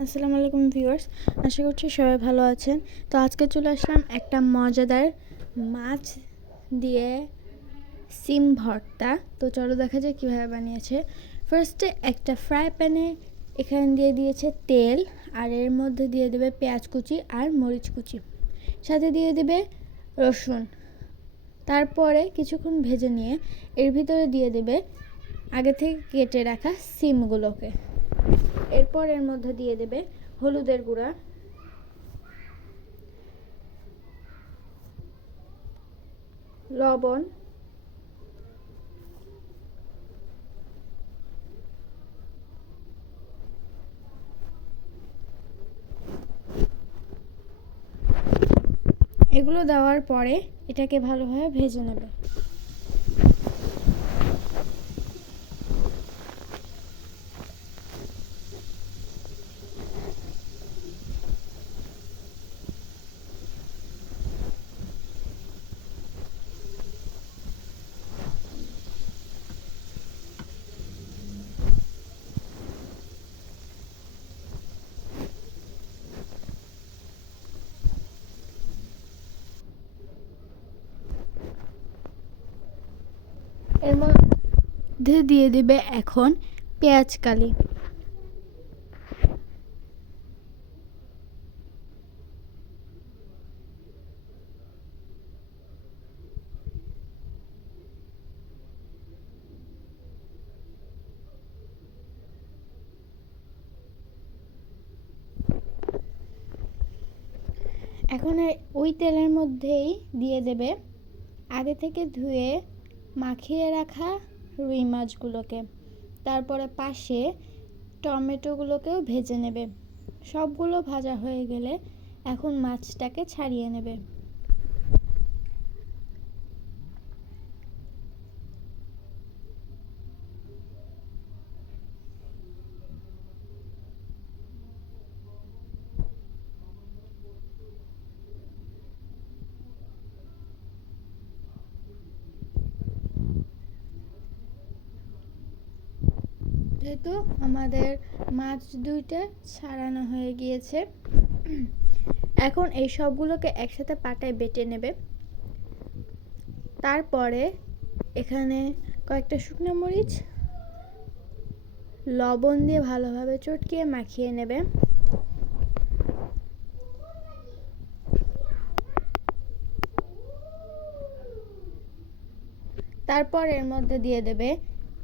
আসসালামু আলাইকুম ভিউয়ার্স, আশা করছি সবাই ভালো আছেন। তো আজকে চলে আসলাম একটা মজাদার মাছ দিয়ে সিম ভর্তা। তো চলো দেখা যায় কীভাবে বানিয়েছে। ফার্স্টে একটা ফ্রাই প্যানে এখানে দিয়ে দিয়েছে তেল, আর এর মধ্যে দিয়ে দেবে পেঁয়াজ কুচি আর মরিচ কুচি, সাথে দিয়ে দেবে রসুন। তারপরে কিছুক্ষণ ভেজে নিয়ে এর ভিতরে দিয়ে দেবে আগে থেকে কেটে রাখা সিমগুলোকে। এরপর এর মধ্যে দিয়ে দেবে হলুদের গুঁড়া, লবণ, এগুলো দেওয়ার পরে এটাকে ভালোভাবে ভেজে নেবে। এর মধ্যে দিয়ে দেবে এখন পেঁয়াজ কালি। এখন ওই তেলের মধ্যেই দিয়ে দেবে আগে থেকে ধুয়ে মাখিয়ে রাখা রুই মাছগুলোকে। তারপরে পাশে টমেটোগুলোকেও ভেজে নেবে। সবগুলো ভাজা হয়ে গেলে এখন মাছটাকে ছাড়িয়ে নেবে। যেহেতু আমাদের মাছ দুইটা ছাড়ানো হয়ে গিয়েছে, এখন এই সবগুলোকে একসাথে পাটায় বেটে নেবে। তারপরে এখানে কয়েকটা শুকনো মরিচ লবণ দিয়ে ভালোভাবে চটকিয়ে মাখিয়ে নেবে। তারপর এর মধ্যে দিয়ে দেবে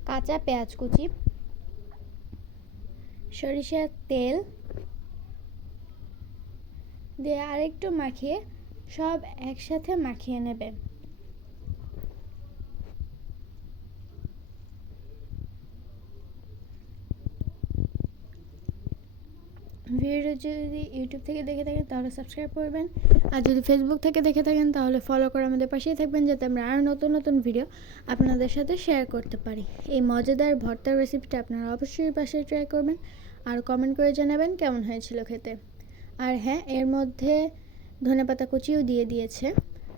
কাঁচা পেঁয়াজ কুচি, সরিষার তেল দিয়ে আরেকটু মাখিয়ে সব একসাথে মাখিয়ে নেবে। ভিডিও যদি ইউটিউব থেকে দেখে থাকেন তাহলে সাবস্ক্রাইব করবেন, আর যদি ফেসবুক থেকে দেখে থাকেন তাহলে ফলো করে আমাদের পাশেই থাকবেন, যাতে আমরা আরও নতুন নতুন ভিডিও আপনাদের সাথে শেয়ার করতে পারি। এই মজাদার ভর্তার রেসিপিটা আপনারা অবশ্যই বাসায় ট্রাই করবেন আর কমেন্ট করে জানাবেন কেমন হয়েছিল খেতে। আর হ্যাঁ, এর মধ্যে ধনেপাতা কুচিও দিয়ে দিয়েছে।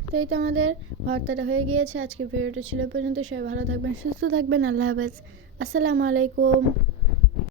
তো এই তো আমাদের ভর্তাটা হয়ে গিয়েছে। আজকের ভিডিওটা ছিল পর্যন্ত। সবাই ভালো থাকবেন, সুস্থ থাকবেন। আল্লাহ হাফেজ, আসসালামু আলাইকুম।